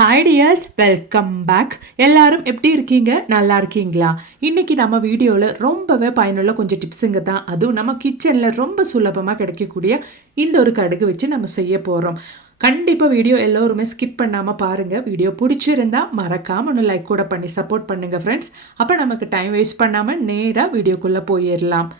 Hi tears, welcome back. எல்லாரும் எப்படி இருக்கீங்க? நல்லா இருக்கீங்களா? இன்னைக்கு நம்ம வீடியோவில் ரொம்பவே பயனுள்ள கொஞ்சம் டிப்ஸுங்க தான். அதுவும் நம்ம கிச்சனில் ரொம்ப சுலபமாக கிடைக்கக்கூடிய இந்த ஒரு கடுகு வச்சு நம்ம செய்ய போகிறோம். கண்டிப்பாக வீடியோ எல்லோருமே ஸ்கிப் பண்ணாமல் பாருங்கள். வீடியோ பிடிச்சிருந்தா மறக்காமல் ஒன்று லைக் கூட பண்ணி சப்போர்ட் பண்ணுங்கள் ஃப்ரெண்ட்ஸ். அப்போ நமக்கு டைம் வேஸ்ட் பண்ணாமல் நேராக வீடியோக்குள்ளே போயிடலாம்.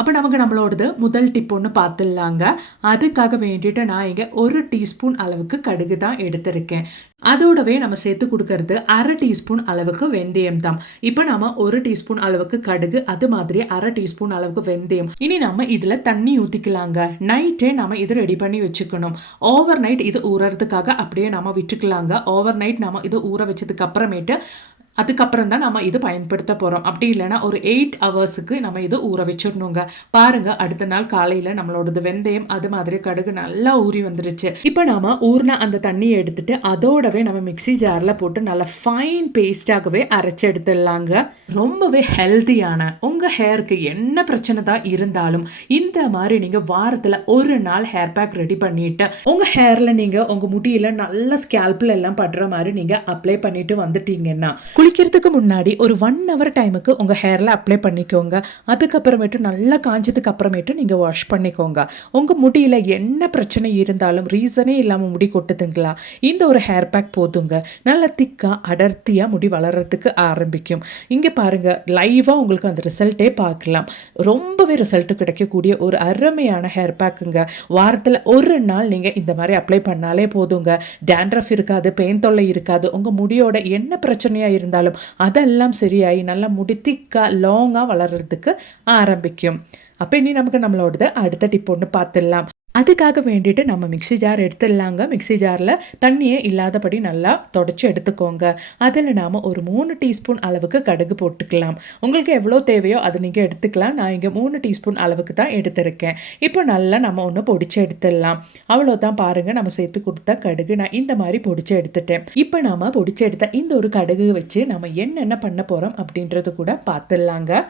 அப்போ நமக்கு நம்மளோடது முதல் டிப் ஒன்று பார்த்துடலாங்க. அதுக்காக வேண்டிட்டு நான் இங்கே 1 டீஸ்பூன் அளவுக்கு கடுகு தான் எடுத்திருக்கேன். அதோடவே நம்ம சேர்த்து கொடுக்கறது 1/2 டீஸ்பூன் அளவுக்கு வெந்தயம் தான். இப்போ நம்ம 1 டீஸ்பூன் அளவுக்கு கடுகு, அது மாதிரி 1/2 டீஸ்பூன் அளவுக்கு வெந்தயம். இனி நம்ம இதில் தண்ணி ஊற்றிக்கலாங்க. நைட்டே நம்ம இது ரெடி பண்ணி வச்சுக்கணும். ஓவர் நைட் இது ஊறறதுக்காக அப்படியே நம்ம விட்டுக்கலாங்க. ஓவர் நைட் நம்ம இது ஊற வச்சதுக்கு அப்புறமேட்டு அதுக்கப்புறம் தான் நம்ம இது பயன்படுத்த போகிறோம். அப்படி இல்லைன்னா ஒரு 8 ஹவர்ஸுக்கு நம்ம இது ஊற வச்சிடணுங்க. பாருங்க, அடுத்த நாள் காலையில் நம்மளோடது வெந்தயம் அது மாதிரி கடுகு நல்லா ஊறி வந்துருச்சு. இப்போ நாம ஊறின அந்த தண்ணியை எடுத்துட்டு அதோடவே நம்ம மிக்சி ஜாரில் போட்டு நல்லா ஃபைன் பேஸ்டாகவே அரைச்சி எடுத்துடலாங்க. ரொம்பவே ஹெல்த்தியான உங்கள் ஹேருக்கு என்ன பிரச்சனை தான் இருந்தாலும் இந்த மாதிரி நீங்கள் வாரத்தில் ஒரு நாள் ஹேர் பேக் ரெடி பண்ணிட்டு உங்கள் ஹேரில் நீங்கள் உங்கள் முடியில் நல்ல ஸ்கேல்பில் எல்லாம் படுற மாதிரி நீங்கள் அப்ளை பண்ணிட்டு வந்துட்டீங்கன்னா குளிக்கிறதுக்கு முன்னாடி ஒரு 1 hour டைமுக்கு உங்கள் ஹேரில் அப்ளை பண்ணிக்கோங்க. அதுக்கப்புறமேட்டு நல்லா காஞ்சதுக்கு அப்புறமேட்டு நீங்கள் வாஷ் பண்ணிக்கோங்க. உங்கள் முடியில் என்ன பிரச்சனை இருந்தாலும் ரீசனே இல்லாமல் முடி கொட்டுதுங்களா, இந்த ஒரு ஹேர் பேக் போதுங்க. நல்லா திக்காக அடர்த்தியாக முடி வளர்கிறதுக்கு ஆரம்பிக்கும். இங்கே பாருங்கள், லைவாக உங்களுக்கு அந்த ரிசல்ட்டே பார்க்கலாம். ரொம்பவே ரிசல்ட் கிடைக்கக்கூடிய ஒரு அருமையான ஹேர் பேக்குங்க. வாரத்தில் ஒரு நாள் நீங்கள் இந்த மாதிரி அப்ளை பண்ணாலே போதுங்க. டேண்ட்ரஃப் இருக்காது, பெயின் தொல்லை இருக்காது. உங்கள் முடியோட என்ன பிரச்சனையாக இருந்தாலும் அதெல்லாம் சரியாகி நல்லா முடி திக்கா லாங்காக வளர்கிறதுக்கு ஆரம்பிக்கும். அப்போ இனி நமக்கு நம்மளோடது அடுத்த டிப் ஒன்று பார்த்துடலாம். அதுக்காக வேண்டிட்டு நம்ம மிக்சி ஜார் எடுத்துடலாங்க. மிக்சி ஜாரில் தண்ணியே இல்லாதபடி நல்லா தொடச்சி எடுத்துக்கோங்க. அதில் நாம் ஒரு 3 டீஸ்பூன் அளவுக்கு கடுகு போட்டுக்கலாம். உங்களுக்கு எவ்வளோ தேவையோ அதை நீங்கள் எடுத்துக்கலாம். நான் இங்கே 3 டீஸ்பூன் அளவுக்கு தான் எடுத்திருக்கேன். இப்போ நல்லா நம்ம ஒன்று பொடிச்சு எடுத்துடலாம். அவ்வளோதான், பாருங்கள், நம்ம சேர்த்து கொடுத்த கடுகு நான் இந்த மாதிரி பொடிச்சு எடுத்துட்டேன். இப்போ நாம் பொடிச்சு எடுத்த இந்த ஒரு கடுகு வச்சு நம்ம என்னென்ன பண்ண போகிறோம் அப்படின்றது கூட பார்த்துடலாங்க.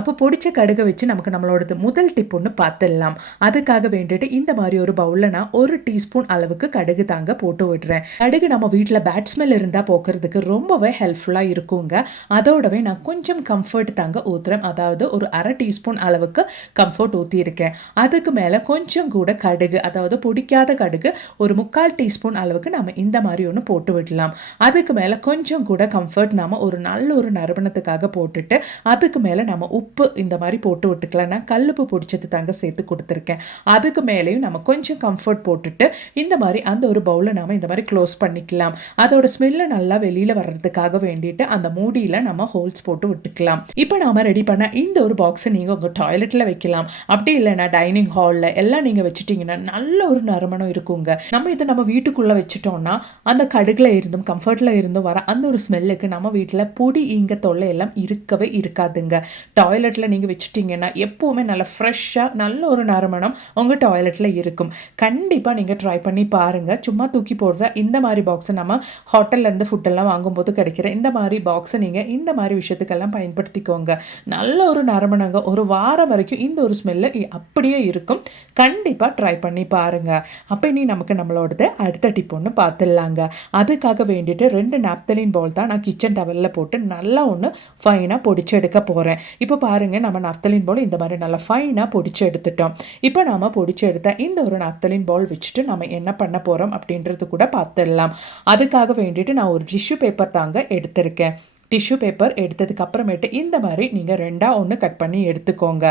அப்போ பொடிச்ச கடுகை வச்சு நமக்கு நம்மளோடது முதல் டிப் ஒன்று பார்த்துடலாம். அதுக்காக வேண்டிட்டு இந்த மாதிரி ஒரு பவுலில் நான் 1 டீஸ்பூன் அளவுக்கு கடுகு தாங்க போட்டு விடுறேன். கடுகு நம்ம வீட்டில் பேட் ஸ்மெல் இருந்தால் போக்குறதுக்கு ரொம்பவே ஹெல்ப்ஃபுல்லாக இருக்குங்க. அதோடவே நான் கொஞ்சம் கம்ஃபர்ட் தாங்க ஊற்றுறேன். அதாவது ஒரு 1/2 டீஸ்பூன் அளவுக்கு கம்ஃபர்ட் ஊற்றியிருக்கேன். அதுக்கு மேலே கொஞ்சம் கூட கடுகு, அதாவது பொடிக்காத கடுகு ஒரு 3/4 டீஸ்பூன் அளவுக்கு நம்ம இந்த மாதிரி ஒன்று போட்டு விடலாம். அதுக்கு மேலே கொஞ்சம் கூட கம்ஃபர்ட் நம்ம ஒரு நல்ல ஒரு நறுமணத்துக்காக போட்டுட்டு அதுக்கு மேலே நம்ம உப்பு இந்த மாதிரி போட்டு விட்டுக்கலாம். நான் கல்லுப்பு பொடிச்சது தாங்க சேர்த்து கொடுத்துருக்கேன். அதுக்கு மேலேயும் நம்ம கொஞ்சம் கம்ஃபர்ட் போட்டுட்டு இந்த மாதிரி அந்த ஒரு பவுலை நம்ம இந்த மாதிரி க்ளோஸ் பண்ணிக்கலாம். அதோட ஸ்மெல்லை நல்லா வெளியில் வர்றதுக்காக வேண்டிட்டு அந்த மூடியில் நம்ம ஹோல்ஸ் போட்டு விட்டுக்கலாம். இப்போ நாம ரெடி பண்ண இந்த ஒரு பாக்ஸை நீங்கள் உங்கள் டாய்லெட்டில் வைக்கலாம். அப்படி இல்லைன்னா டைனிங் ஹாலில் எல்லாம் நீங்கள் வச்சுட்டிங்கன்னா நல்ல ஒரு நறுமணம் இருக்குங்க. நம்ம இதை நம்ம வீட்டுக்குள்ளே வச்சுட்டோம்னா அந்த கடுகுல இருந்தும் கம்ஃபர்ட்டில் இருந்தும் வர அந்த ஒரு ஸ்மெல்லுக்கு நம்ம வீட்டில் பொடி இங்க தொல்லை எல்லாம் இருக்கவே இருக்காதுங்க. டாய்லெட்டில் நீங்கள் வச்சுட்டிங்கன்னா எப்போவுமே நல்லா ஃப்ரெஷ்ஷாக நல்ல ஒரு நறுமணம் உங்கள் டாய்லெட்டில் இருக்கும். கண்டிப்பாக நீங்கள் ட்ரை பண்ணி பாருங்கள். சும்மா தூக்கி போடுற இந்த மாதிரி பாக்ஸை நம்ம ஹோட்டல்லேருந்து ஃபுட்டெல்லாம் வாங்கும்போது கிடைக்கிற இந்த மாதிரி பாக்ஸை நீங்கள் இந்த மாதிரி விஷயத்துக்கெல்லாம் பயன்படுத்திக்கோங்க. நல்ல ஒரு நறுமணங்க. ஒரு வாரம் வரைக்கும் இந்த ஒரு ஸ்மெல்லு அப்படியே இருக்கும். கண்டிப்பாக ட்ரை பண்ணி பாருங்கள். அப்போ இனி நமக்கு நம்மளோடது அடுத்த டிப் ஒன்று பார்த்துடலாங்க. அதுக்காக வேண்டிட்டு 2 நாப்தலின் பால் தான் நான் கிச்சன் டவலில் போட்டு நல்லா ஒன்று ஃபைனாக பொடிச்சு எடுக்க போகிறேன். இப்போ பாருங்க, நம்ம நாப்தலின் பால் இந்த மாதிரி நல்லா ஃபைனாக பொடிச்சு எடுத்துட்டோம். இப்போ நாம பொடிச்சு எடுத்த இந்த ஒரு நாப்தலின் பால் வச்சுட்டு நம்ம என்ன பண்ண போகிறோம் அப்படின்றது கூட பார்த்துடலாம். அதுக்காக வேண்டிட்டு நான் ஒரு டிஷ்யூ பேப்பர் தாங்க எடுத்திருக்கேன். டிஷ்யூ பேப்பர் எடுத்ததுக்கு அப்புறமேட்டு இந்த மாதிரி நீங்கள் 2ஆக ஒன்று கட் பண்ணி எடுத்துக்கோங்க.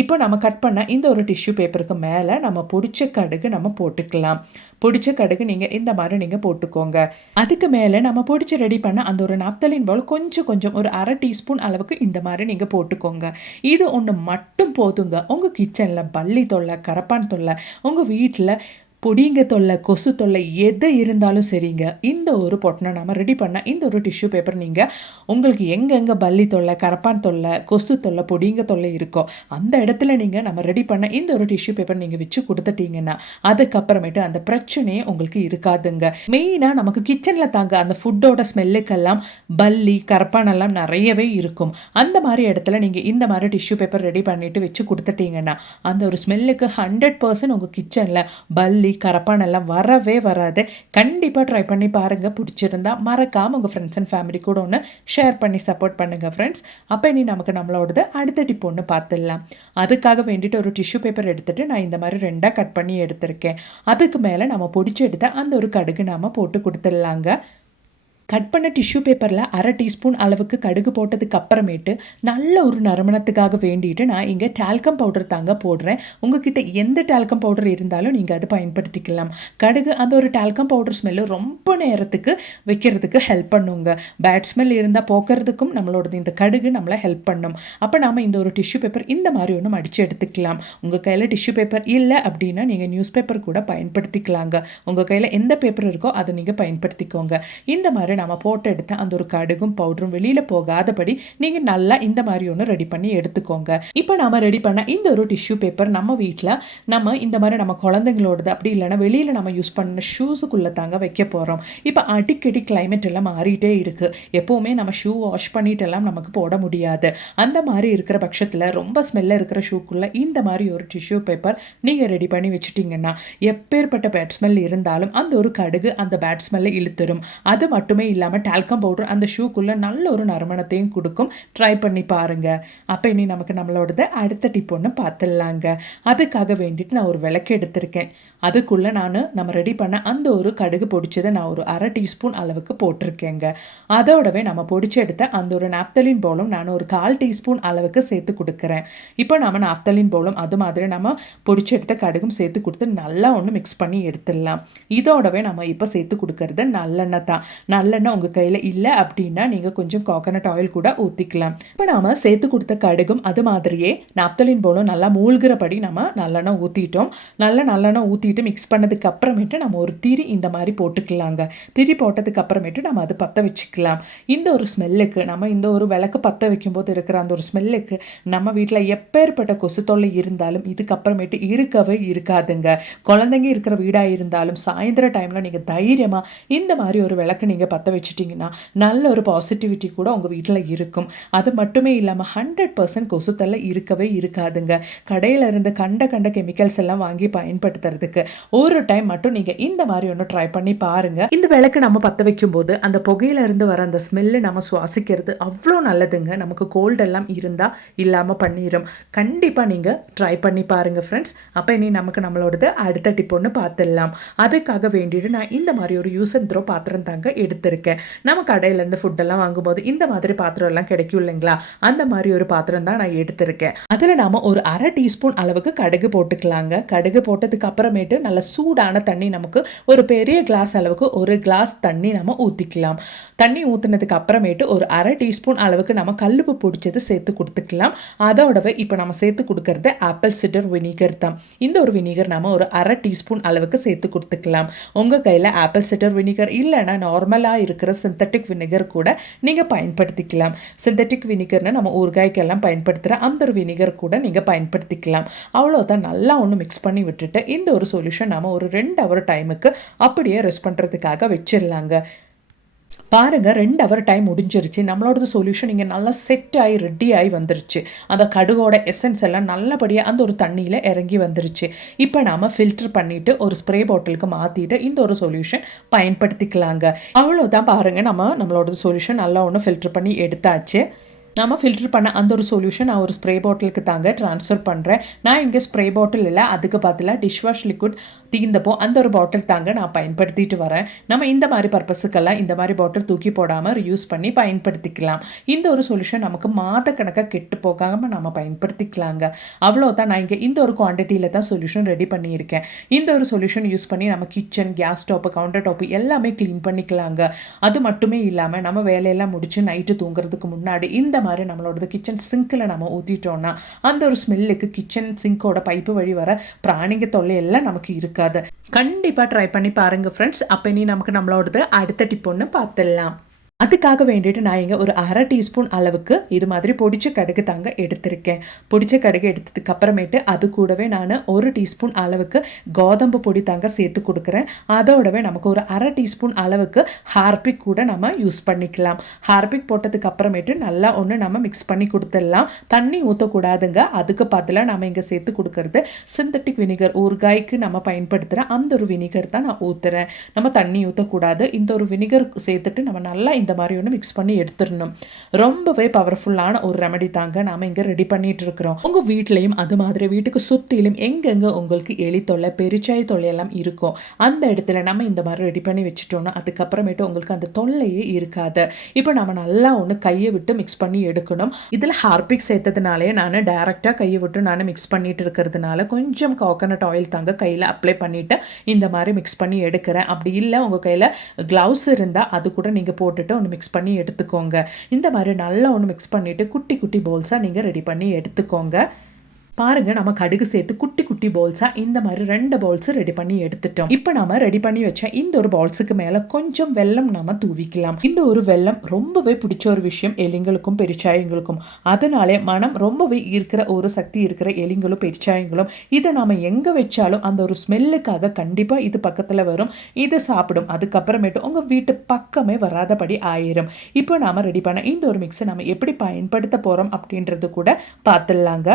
இப்போ நம்ம கட் பண்ண இந்த ஒரு டிஷ்யூ பேப்பருக்கு மேலே நம்ம பொடிச்ச கடுகு நம்ம போட்டுக்கலாம். பொடிச்ச கடுகு நீங்கள் இந்த மாதிரி நீங்கள் போட்டுக்கோங்க. அதுக்கு மேலே நம்ம பொடிச்சு ரெடி பண்ண அந்த ஒரு நாப்தலின் பால் கொஞ்சம் ஒரு 1/2 டீஸ்பூன் அளவுக்கு இந்த மாதிரி நீங்கள் போட்டுக்கோங்க. இது ஒன்று மட்டும் போதுங்க. உங்கள் கிச்சனில் பல்லி தொல்லை, கரப்பான் தொல்லை, உங்கள் வீட்டில் பொடிங்க தொல்லை, கொசு தொல்லை எது இருந்தாலும் சரிங்க, இந்த ஒரு பொட்டனை நம்ம ரெடி பண்ண இந்த ஒரு டிஷ்யூ பேப்பர் நீங்கள் உங்களுக்கு எங்கெங்கே பல்லி தொல்லை, கரப்பான் தொல்லை, கொசு தொல்லை, பொடிங்க தொல்லை இருக்கோ அந்த இடத்துல நீங்கள் நம்ம ரெடி பண்ண இந்த ஒரு டிஷ்யூ பேப்பர் நீங்கள் வச்சு கொடுத்துட்டீங்கன்னா அதுக்கப்புறமேட்டு அந்த பிரச்சனையே உங்களுக்கு இருக்காதுங்க. மெயினாக நமக்கு கிச்சனில் தாங்க அந்த ஃபுட்டோட ஸ்மெல்லுக்கெல்லாம் பல்லி, கரப்பானெல்லாம் நிறையவே இருக்கும். அந்த மாதிரி இடத்துல நீங்கள் இந்த மாதிரி டிஷ்யூ பேப்பர் ரெடி பண்ணிவிட்டு வச்சு கொடுத்துட்டீங்கன்னா அந்த ஒரு ஸ்மெல்லுக்கு 100% உங்கள் கிச்சனில் பல்லி, புள்ளி கரப்பான் எல்லாம் வரவே வராது. கண்டிப்பாக ட்ரை பண்ணி பாருங்கள். பிடிச்சிருந்தா மறக்காமல் உங்கள் ஃப்ரெண்ட்ஸ் அண்ட் ஃபேமிலி கூட ஒன்று ஷேர் பண்ணி சப்போர்ட் பண்ணுங்கள் ஃப்ரெண்ட்ஸ். அப்போ இனி நமக்கு நம்மளோடது அடுத்த டிப் ஒன்று பார்த்துடலாம். அதுக்காக வேண்டிட்டு ஒரு டிஷ்யூ பேப்பர் எடுத்துகிட்டு நான் இந்த மாதிரி 2ஆக கட் பண்ணி எடுத்திருக்கேன். அதுக்கு மேலே நம்ம பொடிச்சு எடுத்த அந்த ஒரு கடுகு நாம் போட்டு கொடுத்துடலாங்க. கட் பண்ண டிஷ்யூ பேப்பரில் 1/2 டீஸ்பூன் அளவுக்கு கடுகு போட்டதுக்கு அப்புறமேட்டு நல்ல ஒரு நறுமணத்துக்காக வேண்டிட்டு நான் இங்கே டால்கம் பவுடர் தாங்க போடுறேன். உங்ககிட்ட எந்த டால்கம் பவுடர் இருந்தாலும் நீங்கள் அதை பயன்படுத்திக்கலாம். கடுகு அந்த ஒரு டால்கம் பவுடர் ஸ்மெல்லு ரொம்ப நேரத்துக்கு வைக்கிறதுக்கு ஹெல்ப் பண்ணுங்க. பேட் ஸ்மெல் இருந்தால் போக்குறதுக்கும் நம்மளோடது இந்த கடுகு நம்மளை ஹெல்ப் பண்ணும். அப்போ நாம் இந்த ஒரு டிஷ்யூ பேப்பர் இந்த மாதிரி ஒன்று மடித்து எடுத்துக்கலாம். உங்கள் கையில் டிஷ்யூ பேப்பர் இல்லை அப்படின்னா நீங்கள் நியூஸ் பேப்பர் கூட பயன்படுத்திக்கலாங்க. உங்கள் கையில் எந்த பேப்பர் இருக்கோ அதை நீங்கள் பயன்படுத்திக்கோங்க. இந்த மாதிரி நம்ம போட்டு எடுத்த அந்த ஒரு கடுகும் பவுடரும் வெளியில் போகாதபடி நீங்கள் நல்லா இந்த மாதிரி ஒன்று ரெடி பண்ணி எடுத்துக்கோங்க. இப்போ நம்ம ரெடி பண்ண இந்த ஒரு டிஷ்யூ பேப்பர் நம்ம வீட்டில் நம்ம இந்த மாதிரி நம்ம குழந்தைங்களோடது அப்படி இல்லைன்னா வெளியில் நம்ம யூஸ் பண்ண ஷூஸுக்குள்ளே தாங்க வைக்க போகிறோம். இப்போ அடிக்கடி கிளைமேட் எல்லாம் மாறிட்டே இருக்குது. எப்போவுமே நம்ம ஷூ வாஷ் பண்ணிட்டு எல்லாம் நமக்கு போட முடியாது. அந்த மாதிரி இருக்கிற பட்சத்தில் ரொம்ப ஸ்மெல்ல இருக்கிற ஷூக்குள்ளே இந்த மாதிரி ஒரு டிஷ்யூ பேப்பர் நீங்கள் ரெடி பண்ணி வச்சுட்டிங்கன்னா எப்பேற்பட்ட பேட் ஸ்மெல் இருந்தாலும் அந்த ஒரு கடுகு அந்த பேட் ஸ்மெல்லை இழுத்துரும். அது மட்டுமே இல்லாமல் டால்கம் பவுடர் அந்த ஷூக்குள்ளே நல்ல ஒரு நறுமணத்தையும் கொடுக்கும். ட்ரை பண்ணி பாருங்கள். அப்போ இனி நமக்கு நம்மளோடது அடுத்த டிப் ஒன்று பார்த்துடலாங்க. அதுக்காக வேண்டிட்டு நான் ஒரு விளக்கு எடுத்திருக்கேன். அதுக்குள்ளே நம்ம ரெடி பண்ண அந்த ஒரு கடுகு பொடிச்சதை நான் ஒரு 1/2 டீஸ்பூன் அளவுக்கு போட்டிருக்கேங்க. அதோடவே நம்ம பொடிச்சு எடுத்த அந்த ஒரு நாப்தலின் பவுலும் நான் ஒரு 1/4 டீஸ்பூன் அளவுக்கு சேர்த்து கொடுக்குறேன். இப்போ நம்ம நாப்தலின் பவுலும் அது மாதிரி நம்ம பொடிச்சு எடுத்த கடுகும் சேர்த்து கொடுத்து நல்லா ஒன்று மிக்ஸ் பண்ணி எடுத்துடலாம். இதோடவே நம்ம இப்போ சேர்த்து கொடுக்கறது நல்லெண்ணெய் தான். நல்லெண்ணெய் உங்கள் கையில் இல்லை அப்படின்னா நீங்கள் கொஞ்சம் கோகனட் ஆயில் கூட ஊற்றிக்கலாம். இப்போ நாம் சேர்த்து கொடுத்த கடுகும் அது மாதிரியே நாப்தலின் பவுலும் நல்லா மூழ்கிறபடி நம்ம நல்லெண்ணெய் ஊற்றிட்டோம். நல்லெண்ணெய் ஊற்றிட்டு மிக்ஸ் பண்ணதுக்கு அப்புறமேட்டு நம்ம ஒரு திரி இந்த மாதிரி போட்டுக்கலாங்க. திரி போட்டதுக்கு அப்புறமேட்டு நம்ம அது பற்ற வச்சுக்கலாம். இந்த ஒரு ஸ்மெல்லுக்கு நம்ம இந்த ஒரு விளக்கு பற்ற வைக்கும்போது இருக்கிற அந்த ஒரு ஸ்மெல்லுக்கு நம்ம வீட்டில் எப்பேற்பட்ட கொசு தொல்லை இருந்தாலும் இதுக்கப்புறமேட்டு இருக்கவே இருக்காதுங்க. குழந்தைங்க இருக்கிற வீடாக இருந்தாலும் சாயந்தர டைமில் நீங்கள் தைரியமாக இந்த மாதிரி ஒரு விளக்கு நீங்கள் பற்ற வச்சுட்டிங்கன்னா நல்ல ஒரு பாசிட்டிவிட்டி கூட உங்கள் வீட்டில் இருக்கும். அது மட்டுமே இல்லாமல் 100% கொசு தொல்லை இருக்கவே இருக்காதுங்க. கடையில் இருந்து கண்ட கெமிக்கல்ஸ் எல்லாம் வாங்கி பயன்படுத்துறதுக்கு ஒரு டைம் மட்டும் நீங்கள் இந்த மாதிரி ஒன்று ட்ரை பண்ணி பாருங்கள். இந்த விளக்கு நம்ம பற்ற வைக்கும்போது அந்த புகையில இருந்து வர அந்த ஸ்மெல்லு நம்ம சுவாசிக்கிறது அவ்வளோ நல்லதுங்க. நமக்கு கோல்டு எல்லாம் இருந்தால் இல்லாமல் பண்ணிடும். கண்டிப்பாக நீங்கள் ட்ரை பண்ணி பாருங்கள் ஃப்ரெண்ட்ஸ். அப்போ இனி நமக்கு நம்மளோடது அடுத்த டிப் ஒன்று பார்த்துடலாம். அதுக்காக வேண்டிட்டு நான் இந்த மாதிரி ஒரு யூஸ் அண்ட் த்ரோ பாத்திரம் தாங்க எடுத்திருக்கேன். நம்ம கடையிலேருந்து ஃபுட்டெல்லாம் வாங்கும்போது இந்த மாதிரி பாத்திரம் எல்லாம் கிடைக்கும் இல்லைங்களா? அந்த மாதிரி ஒரு பாத்திரம் தான் நான் எடுத்திருக்கேன். அதில் நாம் ஒரு 1/2 டீஸ்பூன் அளவுக்கு கடுகு போட்டுக்கலாங்க. கடுகு போட்டதுக்கு அப்புறமேட்டு நல்ல சூடான தண்ணி நமக்கு ஒரு பெரிய கிளாஸ் அளவுக்கு ஒரு கிளாஸ் தண்ணி நம்ம ஊற்றிக்கலாம். தண்ணி ஊற்றினதுக்கு அப்புறமேட்டு ஒரு 1/2 டீஸ்பூன் அளவுக்கு நம்ம கல்லுப்பு பிடிச்சது சேர்த்து கொடுத்துக்கலாம். அதோடவே இப்போ நம்ம சேர்த்து கொடுக்கறது ஆப்பிள் சிடர் வினிகர் தான். இந்த ஒரு வினிகர் நம்ம ஒரு 1/2 டீஸ்பூன் அளவுக்கு சேர்த்து கொடுத்துக்கலாம். உங்கள் கையில் ஆப்பிள் சிடர் வினிகர் இல்லைன்னா நார்மலாக இருக்கிற சிந்தட்டிக் வினிகர் கூட நீங்கள் பயன்படுத்திக்கலாம். சிந்தட்டிக் வினிகர்னு நம்ம ஊறுகாய்க்கெல்லாம் பயன்படுத்துகிற அந்த ஒரு வினிகர் கூட நீங்கள் பயன்படுத்திக்கலாம். அவ்வளோதான். நல்லா ஒன்று மிக்ஸ் பண்ணி விட்டுட்டு இந்த ஒரு சொல்யூஷன் நம்ம ஒரு 2 ஹவர் டைமுக்கு அப்படியே ரெஸ்ட் பண்ணுறதுக்காக வச்சிடலாங்க. பாருங்கள், 2 ஹவர் டைம் முடிஞ்சிருச்சு. நம்மளோட சொல்யூஷன் இங்கே நல்லா செட் ஆகி ரெடி ஆகி வந்துருச்சு. அந்த கடுகோட எசன்ஸ் எல்லாம் நல்லபடியாக அந்த ஒரு தண்ணியில் இறங்கி வந்துருச்சு. இப்போ நாம் ஃபில்டர் பண்ணிவிட்டு ஒரு ஸ்ப்ரே பாட்டிலுக்கு மாற்றிட்டு இந்த ஒரு சொல்யூஷன் பயன்படுத்திக்கலாங்க. அவ்வளோதான். பாருங்கள், நம்மளோட சொல்யூஷன் நல்லா ஒன்று ஃபில்டர் பண்ணி எடுத்தாச்சு. நம்ம ஃபில்டர் பண்ண அந்த ஒரு சொல்யூஷன் நான் ஒரு ஸ்ப்ரே பாட்டிலுக்கு தாங்க ட்ரான்ஸ்ஃபர் பண்ணுறேன். நான் இங்கே ஸ்ப்ரே பாட்டில் இல்லை, அதுக்கு பதிலாக டிஷ்வாஷ் லிக்விட் தீர்ந்தப்போ அந்த ஒரு பாட்டில் தாங்க நான் பயன்படுத்திட்டு வரேன். நம்ம இந்த மாதிரி பர்பஸுக்கெல்லாம் இந்த மாதிரி பாட்டில் தூக்கி போடாமல் யூஸ் பண்ணி பயன்படுத்திக்கலாம். இந்த ஒரு சொல்யூஷன் நமக்கு மாதக்கணக்காக கெட்டு போகாமல் நம்ம பயன்படுத்திக்கலாங்க. அவ்வளோதான். நான் இங்கே இந்த ஒரு குவான்டிட்டியில் தான் சொல்யூஷன் ரெடி பண்ணியிருக்கேன். இந்த ஒரு சொல்யூஷன் யூஸ் பண்ணி நம்ம kitchen, gas stove, counter top எல்லாமே க்ளீன் பண்ணிக்கலாங்க. அது மட்டுமே இல்லாமல் நம்ம வேலையெல்லாம் முடிச்சு நைட்டு தூங்குறதுக்கு முன்னாடி இந்த மாதிரி நம்மளோட கிச்சன் சிங்கில் நம்ம ஊற்றிட்டோம்னா அந்த ஒரு ஸ்மெல்லுக்கு கிச்சன் சிங்கோட பைப்பு வழி வர பிராணிங்க தொல்லை எல்லாம் நமக்கு இருக்காது. கண்டிப்பாக ட்ரை பண்ணி பாருங்கள் ஃப்ரெண்ட்ஸ். அப்போ இனி நமக்கு நம்மளோடது அடுத்த டிப் ஒன்று பார்த்துடலாம். அதுக்காக வேண்டிட்டு நான் இங்கே ஒரு 1/2 டீஸ்பூன் அளவுக்கு இது மாதிரி பொடிச்ச கடுகு தாங்க எடுத்திருக்கேன். பொடிச்ச கடுகு எடுத்ததுக்கு அப்புறமேட்டு அது கூடவே நான் 1 டீஸ்பூன் அளவுக்கு கோதம்பு பொடி தாங்க சேர்த்து கொடுக்குறேன். அதோடவே நமக்கு ஒரு 1/2 டீஸ்பூன் அளவுக்கு ஹார்பிக் கூட நம்ம யூஸ் பண்ணிக்கலாம். ஹார்பிக் போட்டதுக்கு அப்புறமேட்டு நல்லா ஒன்று நம்ம மிக்ஸ் பண்ணி கொடுத்துடலாம். தண்ணி ஊற்றக்கூடாதுங்க. அதுக்கு பதிலாக நம்ம இங்கே சேர்த்து கொடுக்கறது சிந்தட்டிக் வினிகர், ஊறுகாய்க்கு நம்ம பயன்படுத்துகிற அந்த ஒரு வினிகர் தான் நான் ஊற்றுறேன். நம்ம தண்ணி ஊற்றக்கூடாது. இந்த ஒரு வினிகர் சேர்த்துட்டு நம்ம நல்லா இந்த மாதிரி ஒன்று மிக்ஸ் பண்ணி எடுத்துடணும். ரொம்பவே பவர்ஃபுல்லான ஒரு ரெமெடி தாங்க நாம இங்க ரெடி பண்ணிட்டு இருக்கிறோம். உங்க வீட்லயும் அது மாதிரி வீட்டுக்கு சுத்திலும் எங்கெங்க உங்களுக்கு எலி தொல்லை, பெருச்சாய் தொல்லை எல்லாம் இருக்கும், அந்த இடத்துல நம்ம இந்த மாதிரி ரெடி பண்ணி வச்சுட்டோம்னா அதுக்கப்புறமேட்டு உங்களுக்கு அந்த தொல்லையே இருக்காது. இப்போ நம்ம நல்லா ஒன்று கையை விட்டு மிக்ஸ் பண்ணி எடுக்கணும். இதில் ஹார்பிக் சேர்த்ததுனாலே நான் டைரெக்டாக கையை விட்டு நான் மிக்ஸ் பண்ணிட்டு இருக்கிறதுனால கொஞ்சம் கோகனட் ஆயில் தாங்க கையில் அப்ளை பண்ணிட்டு இந்த மாதிரி மிக்ஸ் பண்ணி எடுக்கிறேன். அப்படி இல்லை உங்கள் கையில் க்ளவுஸ் இருந்தால் அது கூட நீங்கள் போட்டுட்டு ஒன்று மிக்ஸ் பண்ணி எடுத்துக்கோங்க. இந்த மாதிரி நல்லா ஒன்று மிக்ஸ் பண்ணிவிட்டு குட்டி குட்டி போல்ஸாக நீங்கள் ரெடி பண்ணி எடுத்துக்கோங்க. பாருங்க, நம்ம கடுகு சேர்த்து குட்டி குட்டி பவுல்ஸாக இந்த மாதிரி 2 பவுல்ஸ் ரெடி பண்ணி எடுத்துட்டோம். இப்போ நம்ம ரெடி பண்ணி வச்ச இந்த ஒரு பவுல்ஸுக்கு மேலே கொஞ்சம் வெல்லம் நம்ம தூவிக்கலாம். இந்த ஒரு வெல்லம் ரொம்பவே பிடிச்ச ஒரு விஷயம் எலிங்களுக்கும் பெருச்சாயங்களுக்கும். அதனாலே மனம் ரொம்பவே இருக்கிற ஒரு சக்தி இருக்கிற எலிங்களும் பெருச்சாயங்களும் இதை நம்ம எங்கே வச்சாலும் அந்த ஒரு ஸ்மெல்லுக்காக கண்டிப்பாக இது பக்கத்தில் வரும், இதை சாப்பிடும். அதுக்கப்புறமேட்டு உங்கள் வீட்டு பக்கமே வராதபடி ஆயிரும். இப்போ நாம் ரெடி பண்ண இந்த ஒரு மிக்ஸை நம்ம எப்படி பயன்படுத்த போகிறோம் அப்படின்றது கூட பார்த்துடலாங்க.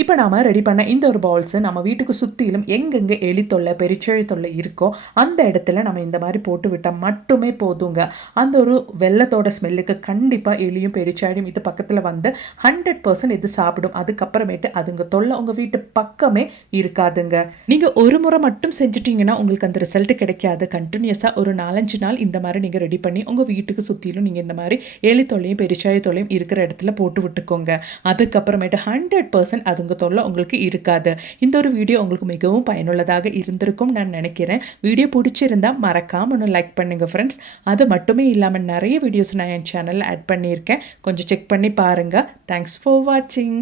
இப்போ நாம் ரெடி பண்ண இந்த ஒரு பவுல்ஸு நம்ம வீட்டுக்கு சுற்றிலும் எங்கெங்கே எலி தொல்லை, பெருச்சாழி தொல்லை இருக்கோ அந்த இடத்துல நம்ம இந்த மாதிரி போட்டு விட்டால் மட்டுமே போதுங்க. அந்த ஒரு வெள்ளத்தோட ஸ்மெல்லுக்கு கண்டிப்பாக எலியும் பெருச்சாழியும் இது பக்கத்தில் வந்து 100% இது சாப்பிடும். அதுக்கப்புறமேட்டு அதுங்க தொல்லை உங்கள் வீட்டு பக்கமே இருக்காதுங்க. நீங்கள் ஒரு முறை மட்டும் செஞ்சுட்டிங்கன்னா உங்களுக்கு அந்த ரிசல்ட் கிடைக்காது. கண்டினியூஸாக ஒரு 4-5 நாள் இந்த மாதிரி நீங்கள் ரெடி பண்ணி உங்கள் வீட்டுக்கு சுற்றிலும் நீங்கள் இந்த மாதிரி எலி தொல்லையும் பெருச்சாழி தொல்லையும் இருக்கிற இடத்துல போட்டு விட்டுக்கோங்க. அதுக்கப்புறமேட்டு 100% அது தொல்லை உங்களுக்கு இருக்காது. இந்த ஒரு வீடியோ உங்களுக்கு மிகவும் பயனுள்ளதாக இருந்திருக்கும் நான் நினைக்கிறேன். வீடியோ பிடிச்சிருந்தா மறக்காம ஒன்று லைக் பண்ணுங்க ஃப்ரெண்ட்ஸ். அது மட்டுமே இல்லாமல் நிறைய வீடியோஸ் நான் என் சேனலில் ஆட் பண்ணியிருக்கேன். கொஞ்சம் செக் பண்ணி பாருங்க. தேங்க்ஸ் ஃபார் வாட்சிங்.